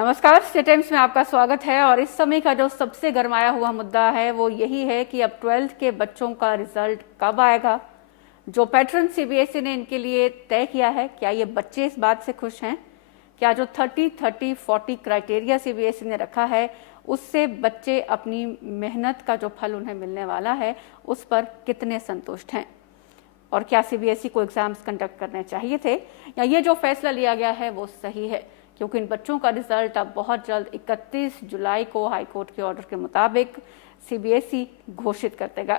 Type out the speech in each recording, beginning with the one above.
नमस्कार, state times में आपका स्वागत है। और इस समय का जो सबसे गरमाया हुआ मुद्दा है वो यही है कि अब 12th के बच्चों का रिजल्ट कब आएगा। जो पैटर्न सीबीएसई ने इनके लिए तय किया है, क्या ये बच्चे इस बात से खुश हैं? क्या जो 30-30-40 क्राइटेरिया सीबीएसई ने रखा है उससे बच्चे अपनी मेहनत का जो फल उन्हें मिलने वाला है उस पर कितने संतुष्ट हैं? और क्या सीबीएसई को एग्जाम्स कंडक्ट करने चाहिए थे, या ये जो फैसला लिया गया है वो सही है? क्योंकि इन बच्चों का रिजल्ट अब बहुत जल्द 31 जुलाई को हाईकोर्ट के ऑर्डर के मुताबिक सीबीएसई घोषित कर देगा।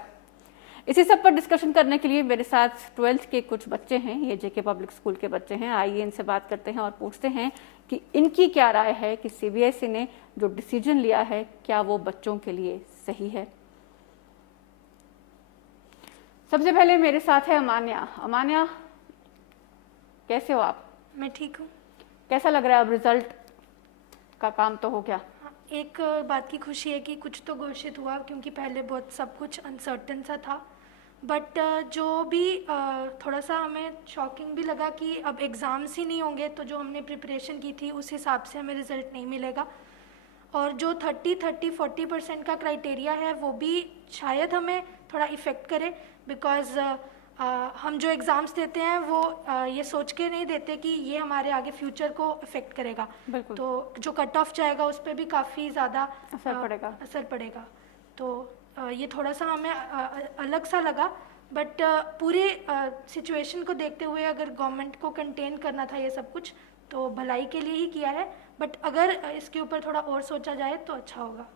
इसी सब पर डिस्कशन करने के लिए मेरे साथ 12th के कुछ बच्चे हैं, ये जेके पब्लिक स्कूल के बच्चे हैं। आइए इनसे बात करते हैं और पूछते हैं कि इनकी क्या राय है कि सीबीएसई ने जो डिसीजन लिया है क्या वो बच्चों के लिए सही है। सबसे पहले मेरे साथ है अमान्या। अमान्या, कैसे हो आप? मैं ठीक हूँ। कैसा लग रहा है? अब रिजल्ट का काम तो हो गया। एक बात की खुशी है कि कुछ तो घोषित हुआ, क्योंकि पहले बहुत सब कुछ अनसर्टन सा था। बट जो भी थोड़ा सा हमें शॉकिंग भी लगा कि अब एग्ज़ाम्स ही नहीं होंगे, तो जो हमने प्रिपरेशन की थी उस हिसाब से हमें रिज़ल्ट नहीं मिलेगा। और जो 30-30-40% का क्राइटेरिया है वो भी शायद हमें थोड़ा इफ़ेक्ट करे, बिकॉज़ हम जो एग्ज़ाम्स देते हैं वो ये सोच के नहीं देते कि ये हमारे आगे फ्यूचर को इफ़ेक्ट करेगा। तो जो कट ऑफ जाएगा उस पर भी काफ़ी ज़्यादा असर पड़ेगा। तो ये थोड़ा सा हमें अलग सा लगा। बट पूरी सिचुएशन को देखते हुए अगर गवर्नमेंट को कंटेन करना था ये सब कुछ, तो भलाई के लिए ही किया है। बट अगर इसके ऊपर थोड़ा और सोचा जाए तो अच्छा होगा।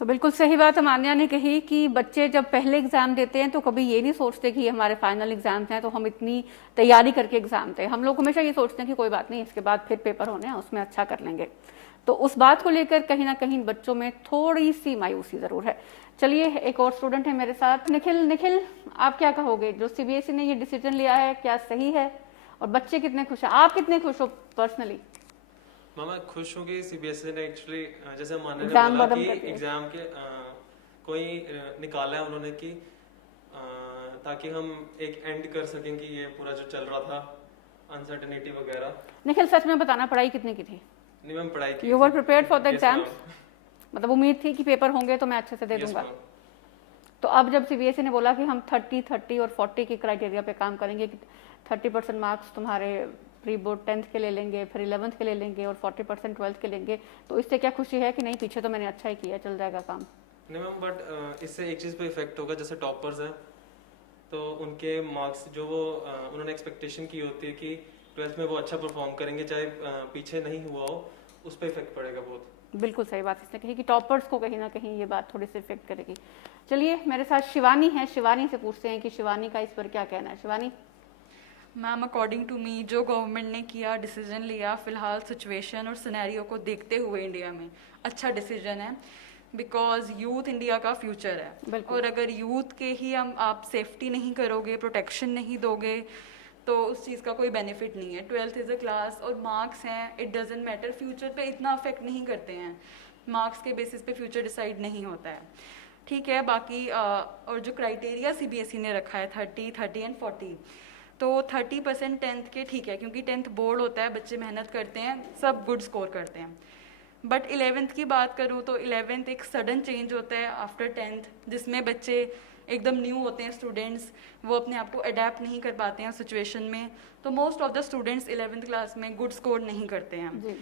तो बिल्कुल सही बात अमान्या ने कही कि बच्चे जब पहले एग्जाम देते हैं तो कभी ये नहीं सोचते कि हमारे फाइनल एग्जाम्स हैं तो हम इतनी तैयारी करके एग्जाम दें। हम लोग हमेशा ये सोचते हैं कि कोई बात नहीं, इसके बाद फिर पेपर होने हैं, उसमें अच्छा कर लेंगे। तो उस बात को लेकर कहीं ना कहीं बच्चों में थोड़ी सी मायूसी जरूर है। चलिए, एक और स्टूडेंट है मेरे साथ, निखिल। निखिल, आप क्या कहोगे? जो सीबीएसई ने ये डिसीजन लिया है क्या सही है, और बच्चे कितने खुश हैं? आप कितने खुश हो पर्सनली? मैं खुश हूँ कि सीबीएसई ने एक्चुअली, जैसे माने ने बोला कि एग्जाम के कोई निकाला है उन्होंने कि ताकि हम एक एंड कर सकें कि ये पूरा जो चल रहा था अनसर्टेनिटी वगैरह। निखिल, सच में बताना, पढ़ाई कितनी की थी? नहीं मैम, पढ़ाई की। You were prepared for the exam? मतलब उम्मीद थी कि पेपर होंगे तो मैं अच्छे से दे दूंगा। तो अब जब सीबीएसई ने बोला कि हम 30-30 और 40 के क्राइटेरिया पे काम करेंगे, कि 30% मार्क्स तुम्हारे प्री बोर्ड 10th के ले लेंगे, फिर 11th के ले लेंगे और 40% 12th के लेंगे, तो इससे क्या खुशी है कि नहीं पीछे तो मैंने अच्छा ही किया, चल जाएगा काम? नहीं मैम, बट इससे एक चीज़ पे इफेक्ट होगा। जैसे टॉपर्स हैं तो उनके मार्क्स जो वो उन्होंने एक्सपेक्टेशन की होती है कि 12th में वो अच्छा परफॉर्म करेंगे, चाहे पीछे नहीं हुआ हो, उस पर इफेक्ट पड़ेगा बहुत। बिल्कुल सही बात इसने कही कि टॉपर्स को कहीं ना कहीं ये बात थोड़ी सी इफेक्ट करेगी। चलिए, मेरे साथ शिवानी है। शिवानी से पूछते हैं कि शिवानी का इस पर क्या कहना है। Shivani ma'am, according to me जो गवर्नमेंट ने किया, डिसीजन लिया, फिलहाल सिचुएशन और सिनेरियो को देखते हुए इंडिया में अच्छा डिसीजन है, बिकॉज यूथ इंडिया का फ्यूचर है। और अगर यूथ के ही आप सेफ्टी नहीं करोगे, प्रोटेक्शन नहीं दोगे, तो उस चीज़ का कोई बेनिफिट नहीं है। 12th इज़ अ क्लास और मार्क्स हैं, इट डजेंट मैटर, फ्यूचर पे इतना अफेक्ट नहीं करते हैं। मार्क्स के बेसिस पे फ्यूचर डिसाइड नहीं होता है, ठीक है। बाकी और जो क्राइटेरिया सीबीएसई ने रखा है 30, 30 एंड 40, तो 30% 10th के ठीक है, क्योंकि 10th बोर्ड होता है, बच्चे मेहनत करते हैं, सब गुड स्कोर करते हैं। बट 11th की बात करूँ तो 11th एक सडन चेंज होता है आफ्टर 10th, जिसमें बच्चे एकदम न्यू होते हैं स्टूडेंट्स, वो अपने आप को अडेप्ट नहीं कर पाते हैं सिचुएशन में। तो most of the students 11th class में गुड स्कोर नहीं करते हैं।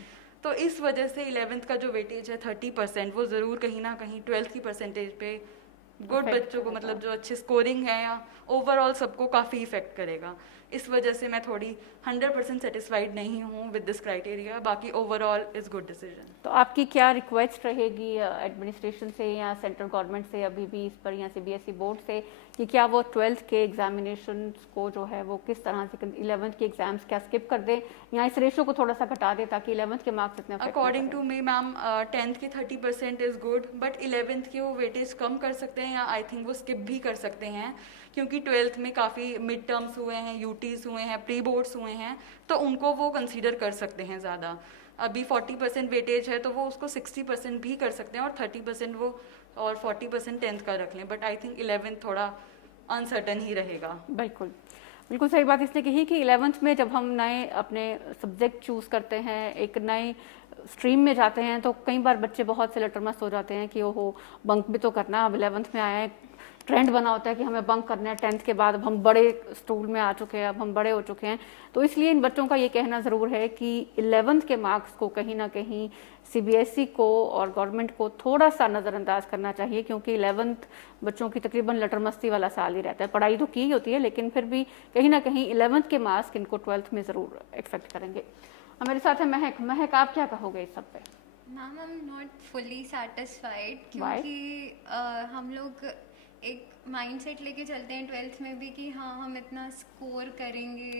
तो इस वजह से 11th का जो वेटेज है 30%, वो ज़रूर कहीं ना कहीं 12th की परसेंटेज पे गुड बच्चों को, मतलब जो अच्छी स्कोरिंग है या ओवरऑल सबको काफ़ी इफेक्ट करेगा। इस वजह से मैं थोड़ी 100% सेटिस्फाइड नहीं हूँ विद दिस क्राइटेरिया। बाकी ओवरऑल इज़ गुड डिसीजन। तो आपकी क्या रिक्वेस्ट रहेगी एडमिनिस्ट्रेशन से या सेंट्रल गवर्नमेंट से अभी भी इस पर, या सीबीएसई बोर्ड से, कि क्या वो 12th के एग्जामिनेशन को जो है वो किस तरह से 11th के एग्जाम्स क्या स्किप कर दें या इस रेशो को थोड़ा सा घटा दे ताकि 11th के मार्क्स इतने? According to me ma'am, 10th के 30% इज़ गुड, बट 11th के वो वेटेज कम कर सकते हैं, या आई थिंक वो स्किप भी कर सकते हैं, क्योंकि 12th में काफ़ी मिड टर्म्स हुए हैं, यूटीज हुए हैं, प्री बोर्ड्स हुए हैं, तो उनको वो कंसीडर कर सकते हैं ज़्यादा। अभी 40% वेटेज है तो वो उसको 60% भी कर सकते हैं, और 30% वो और 40% 10th का रख लें। बट आई थिंक 11th थोड़ा अनसर्टन ही रहेगा। बिल्कुल। बिल्कुल सही बात इसने कही कि 11th में जब हम नए अपने सब्जेक्ट चूज़ करते हैं, एक नए स्ट्रीम में जाते हैं, तो कई बार बच्चे बहुत से लटरमस्त हो जाते हैं कि ओहो बंक भी तो करना, अब 11th में आए हैं, ट्रेंड बना होता है कि हमें बंक करना है 10th के बाद, अब हम बड़े स्कूल में आ चुके हैं, अब हम बड़े हो चुके हैं। तो इसलिए इन बच्चों का ये कहना ज़रूर है कि 11th के मार्क्स को कहीं ना कहीं CBSE को और गवर्नमेंट को थोड़ा सा नज़रअंदाज करना चाहिए, क्योंकि 11th बच्चों की तकरीबन लटर-मस्ती वाला साल ही रहता है। पढ़ाई तो की होती है, लेकिन फिर भी कहीं ना कहीं 11th के मार्क्स इनको 12th में ज़रूर इफेक्ट करेंगे। हमारे साथ है महक। महक, आप क्या कहोगे इस सब पे? Ma'am, I am not fully satisfied, क्योंकि हम लोग एक माइंडसेट लेके चलते हैं 12th में भी कि हाँ हम इतना स्कोर करेंगे,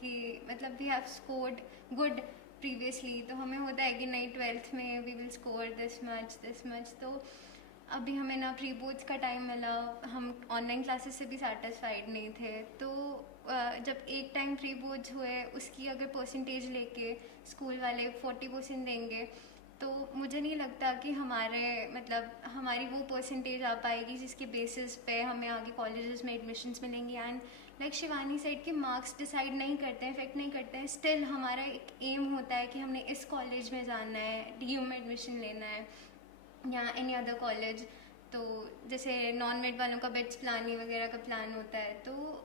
कि मतलब we have scored good previously, तो हमें होता है कि नहीं 12th में we will score this much. तो अभी हमें ना प्री बोर्ड्स का टाइम मिला, हम ऑनलाइन क्लासेस से भी सेटिस्फाइड नहीं थे। तो जब एक टाइम प्री बोर्ड्स हुए, उसकी अगर परसेंटेज लेके स्कूल वाले 40% देंगे, तो मुझे नहीं लगता कि हमारी वो परसेंटेज आ पाएगी जिसके बेसिस पे हमें आगे कॉलेजेस में एडमिशन्स मिलेंगी। एंड लाइक शिवानी सेड कि मार्क्स डिसाइड नहीं करते हैं, इफेक्ट नहीं करते हैं, स्टिल हमारा एक एम होता है कि हमने इस कॉलेज में जाना है, DU में एडमिशन लेना है या एनी अदर कॉलेज। तो जैसे नॉन मेड वालों का बेट्स प्लानी वगैरह का प्लान होता है, तो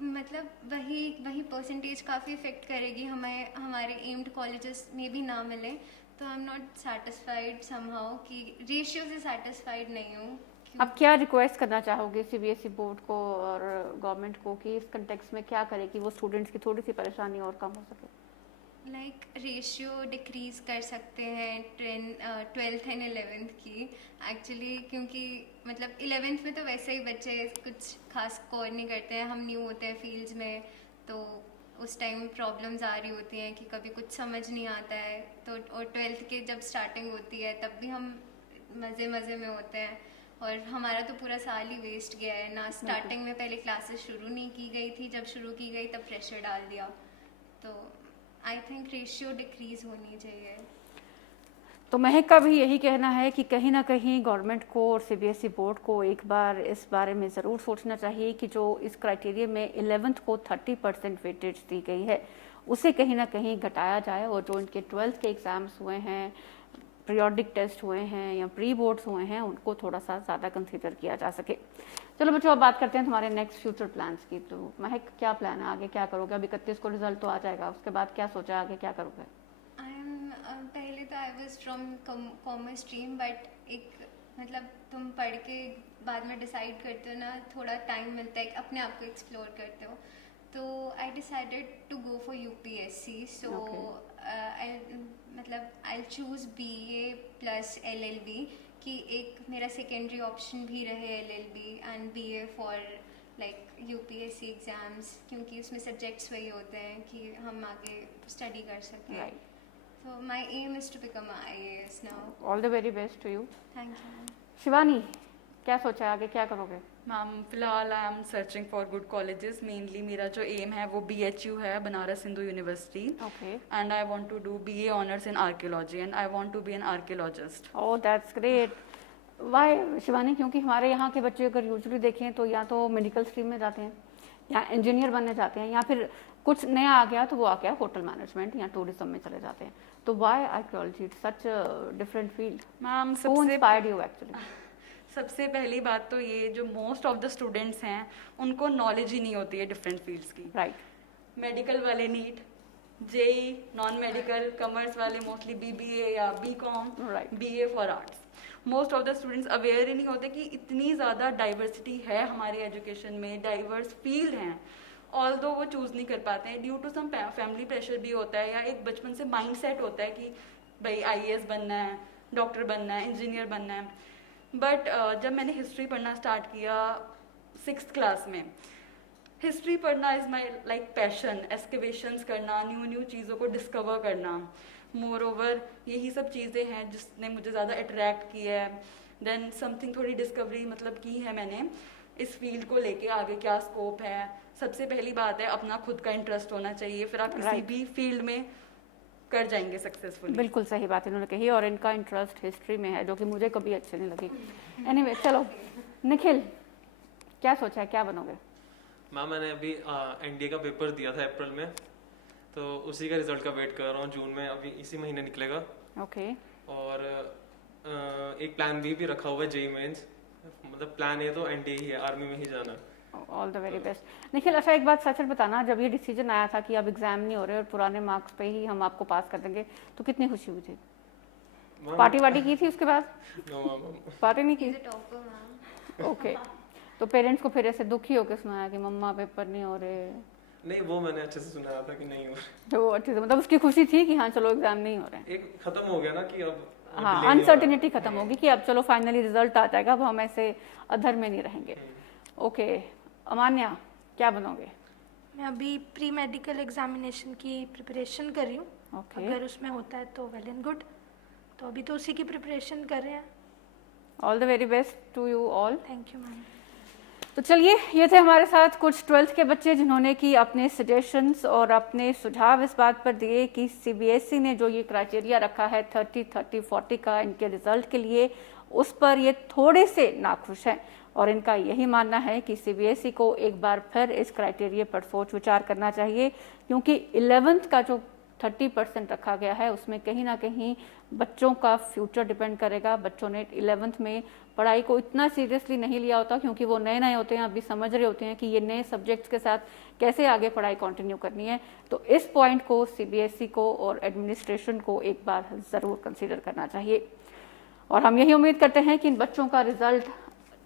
मतलब वही परसेंटेज काफ़ी इफेक्ट करेगी, हमें हमारे एम्ड कॉलेजेस में भी ना मिले। तो I am not satisfied somehow, कि रेशियो से सेटिस्फाइड नहीं हूँ। आप क्या रिक्वेस्ट करना चाहोगे CBSE बोर्ड को और गवर्नमेंट को कि इस कंटेक्स्ट में क्या करे कि वो स्टूडेंट्स की थोड़ी सी परेशानी और कम हो सके? लाइक रेशियो डिक्रीज़ कर सकते हैं 12th एंड 11th की एक्चुअली, क्योंकि मतलब 11th में तो वैसे ही बच्चे कुछ खास स्कोर नहीं करते हैं, हम न्यू होते हैं फील्ड्स में, तो उस टाइम प्रॉब्लम्स आ रही होती हैं कि कभी कुछ समझ नहीं आता है। तो और 12th के जब स्टार्टिंग होती है तब भी हम मज़े में होते हैं, और हमारा तो पूरा साल ही वेस्ट गया है ना। स्टार्टिंग में पहले क्लासेस शुरू नहीं की गई थी, जब शुरू की गई तब प्रेशर डाल दिया। तो आई थिंक रेशियो डिक्रीज होनी चाहिए। तो महक का भी यही कहना है कि कहीं ना कहीं गवर्नमेंट को और CBSE बोर्ड को एक बार इस बारे में ज़रूर सोचना चाहिए कि जो इस क्राइटेरिया में 11th को 30% वेटेज दी गई है, उसे कहीं ना कहीं घटाया जाए, और जो इनके 12th के एग्ज़ाम्स हुए हैं, पीरियोडिक टेस्ट हुए हैं या प्री बोर्ड्स हुए हैं, उनको थोड़ा सा ज़्यादा कंसीडर किया जा सके। चलो बच्चों, अब बात करते हैं तुम्हारे नेक्स्ट फ्यूचर प्लान्स की। तो महक, क्या प्लान है आगे, क्या करोगे? अभी 31 को रिजल्ट तो आ जाएगा, उसके बाद क्या सोचा आगे क्या करोगे? पहले तो I was from commerce stream, but एक मतलब तुम पढ़ के बाद में डिसाइड करते हो ना, थोड़ा टाइम मिलता है, अपने आप को एक्सप्लोर करते हो। तो I decided to go for UPSC, so I choose BA + LLB, कि एक मेरा सेकेंडरी ऑप्शन भी रहे LLB and BA for like UPSC exams, क्योंकि उसमें सब्जेक्ट्स वही होते हैं कि हम आगे स्टडी कर सकें। So my aim is to become an IAS now. All the very best to you. Thank you. Shivani, क्या सोचा है आगे क्या करोगे? मैम, फिलहाल I am searching for good colleges. Mainly मेरा जो एम है वो BHU है, Banaras Hindu University. Okay. And I want to do BA honours in archaeology, and I want to be an archaeologist. Oh, that's great. Why Shivani? क्योंकि हमारे यहाँ के बच्चे अगर यूजुअली देखें तो या तो मेडिकल स्ट्रीम में जाते हैं, या इंजीनियर बनने जाते हैं, या फिर कुछ नया आ गया तो वो आ गया होटल मैनेजमेंट या टूरिज्म में चले जाते हैं। तो why archaeology? It's such a different field. Ma'am, Who inspired you actually? सबसे पहली बात तो ये, जो मोस्ट ऑफ द स्टूडेंट्स हैं उनको नॉलेज ही नहीं होती है डिफरेंट फील्ड्स की। राइट। मेडिकल वाले NEET, JEE, non medical, commerce वाले मोस्टली BBA या BCom, Right. BA for arts. Most of the students aware ही नहीं होते कि इतनी ज़्यादा डाइवर्सिटी है हमारे एजुकेशन में, डाइवर्स फील्ड हैं, ऑल्दो वो चूज़ नहीं कर पाते हैं due to some family pressure भी होता है, या एक बचपन से माइंडसेट होता है कि भाई IAS बनना है, डॉक्टर बनना है, इंजीनियर बनना है। बट जब मैंने हिस्ट्री पढ़ना स्टार्ट किया 6th क्लास में, हिस्ट्री पढ़ना is my like passion, excavations करना, न्यू चीज़ों को डिस्कवर करना। मोर ओवर यही सब चीज़ें हैं जिसने मुझे ज़्यादा अट्रैक्ट किया है। देन समथिंग थोड़ी डिस्कवरी मतलब की है मैंने इस फील्ड को लेके, आगे क्या स्कोप है। सबसे पहली बात है अपना खुद का इंटरेस्ट होना चाहिए, फिर आप किसी भी फील्ड में कर जाएंगे सक्सेसफुली। बिल्कुल सही बात इन्होंने कही, और इनका इंटरेस्ट हिस्ट्री में है जो कि मुझे कभी अच्छी नहीं लगी। एनीवे, चलो निखिल, क्या सोचा है, क्या बनोगे? मैम मैंने अभी एनडीए का पेपर दिया था अप्रैल में, तो उसी का रिजल्ट का वेट कर रहा हूँ। जून में अभी इसी महीने निकलेगा। ओके और एक प्लान बी भी रखा हुआ है जेई मेंस। मतलब प्लान ए तो एनडीए ही है, आर्मी में ही जाना। All the very best. Nikhil, अच्छा एक बात सच बताना, जब ये डिसीजन आया था कि अब एग्जाम नहीं हो रहे और पुराने मार्क्स पे ही हम आपको पास कर देंगे, तो कितनी खुशी हुई थी? पार्टी वार्टी की थी उसके बाद? नो मैम, पार्टी नहीं की? He's a topper, ma'am. Okay, तो पेरेंट्स को फिर ऐसे दुखी होकर सुनाया कि मम्मा पेपर नहीं हो रहे? नहीं वो मैंने अच्छे से सुनाया था कि नहीं हो रहा। तो वो अच्छे से, मतलब उसकी खुशी थी कि हाँ चलो एग्जाम नहीं हो रहे हैं। एक खत्म हो गया ना कि अब हाँ, delay नहीं हो रहा। अनसर्टेनिटी खत्म होगी कि अब चलो फाइनली रिजल्ट आ जाएगा, अब हम ऐसे अधर में नहीं रहेंगे। ओके, अमान्या क्या बनोगे? मैं अभी प्री मेडिकल एग्जामिनेशन की प्रिपरेशन कर रही हूँ। ओके, अगर उसमें होता है तो वेल एंड गुड। तो अभी तो उसी की प्रिपरेशन कर रहे हैं। All the very best to you all. Thank you ma'am. तो चलिए, ये थे हमारे साथ कुछ 12th के बच्चे जिन्होंने कि अपने सजेशंस और अपने सुझाव इस बात पर दिए कि सीबीएसई ने जो ये क्राइटेरिया रखा है 30, 30, 40 का इनके रिजल्ट के लिए, उस पर ये थोड़े से नाखुश हैं और इनका यही मानना है कि सीबीएसई को एक बार फिर इस क्राइटेरिया पर सोच विचार करना चाहिए, क्योंकि 11th का जो 30% रखा गया है उसमें कहीं ना कहीं बच्चों का फ्यूचर डिपेंड करेगा। बच्चों ने 11th में पढ़ाई को इतना सीरियसली नहीं लिया होता, क्योंकि वो नए नए होते हैं, अभी समझ रहे होते हैं कि ये नए सब्जेक्ट्स के साथ कैसे आगे पढ़ाई कंटिन्यू करनी है। तो इस पॉइंट को सीबीएसई को और एडमिनिस्ट्रेशन को एक बार ज़रूर कंसीडर करना चाहिए। और हम यही उम्मीद करते हैं कि इन बच्चों का रिजल्ट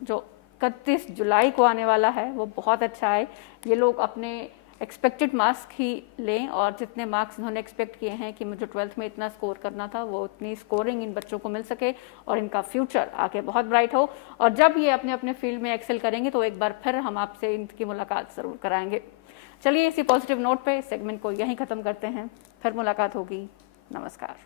जो 31 जुलाई को आने वाला है वो बहुत अच्छा है। ये लोग अपने एक्सपेक्टेड मार्क्स ही लें और जितने मार्क्स इन्होंने एक्सपेक्ट किए हैं कि मुझे 12th में इतना स्कोर करना था, वो उतनी स्कोरिंग इन बच्चों को मिल सके और इनका फ्यूचर आगे बहुत ब्राइट हो। और जब ये अपने अपने फील्ड में एक्सेल करेंगे तो एक बार फिर हम आपसे इनकी मुलाकात ज़रूर कराएंगे। चलिए, इसी पॉजिटिव नोट पे सेगमेंट को यहीं ख़त्म करते हैं, फिर मुलाकात होगी। नमस्कार।